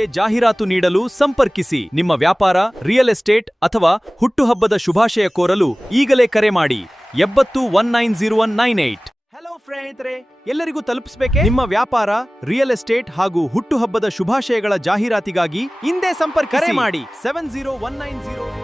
ನಮಗೆ ಜಾಹೀರಾತು ನೀಡಲು ಸಂಪರ್ಕಿಸಿ. ನಿಮ್ಮ ವ್ಯಾಪಾರ, ರಿಯಲ್ ಎಸ್ಟೇಟ್ ಅಥವಾ ಹುಟ್ಟುಹಬ್ಬದ ಶುಭಾಶಯ ಕೋರಲು ಈಗಲೇ ಕರೆ ಮಾಡಿ 70190198. ಹಲೋ ಸ್ನೇಹಿತರೆ, ಎಲ್ಲರಿಗೂ ತಲುಪಿಸಬೇಕೆ? ನಿಮ್ಮ ವ್ಯಾಪಾರ, ರಿಯಲ್ ಎಸ್ಟೇಟ್ ಹಾಗೂ ಹುಟ್ಟುಹಬ್ಬದ ಶುಭಾಶಯಗಳ ಜಾಹೀರಾತಿಗಾಗಿ ಹಿಂದೆ ಕರೆ ಮಾಡಿ 70190.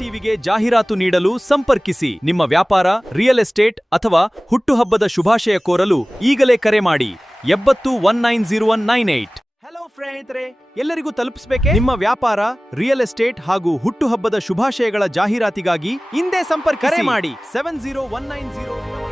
ಟಿವಿಗೆ ಜಾಹೀರಾತು ನೀಡಲು ಸಂಪರ್ಕಿಸಿ. ನಿಮ್ಮ ವ್ಯಾಪಾರ, ರಿಯಲ್ ಎಸ್ಟೇಟ್ ಅಥವಾ ಹುಟ್ಟುಹಬ್ಬದ ಶುಭಾಶಯ ಕೋರಲು ಈಗಲೇ ಕರೆ ಮಾಡಿ 70190198. ಹಲೋ ಸ್ನೇಹಿತರೆ, ಎಲ್ಲರಿಗೂ ತಲುಪಿಸಬೇಕೆ? ನಿಮ್ಮ ವ್ಯಾಪಾರ, ರಿಯಲ್ ಎಸ್ಟೇಟ್ ಹಾಗೂ ಹುಟ್ಟುಹಬ್ಬದ ಶುಭಾಶಯಗಳ ಜಾಹೀರಾತಿಗಾಗಿ ಹಿಂದೆ ಸಂಪರ್ಕಿಸಿ. ಕರೆ ಮಾಡಿ 70190198.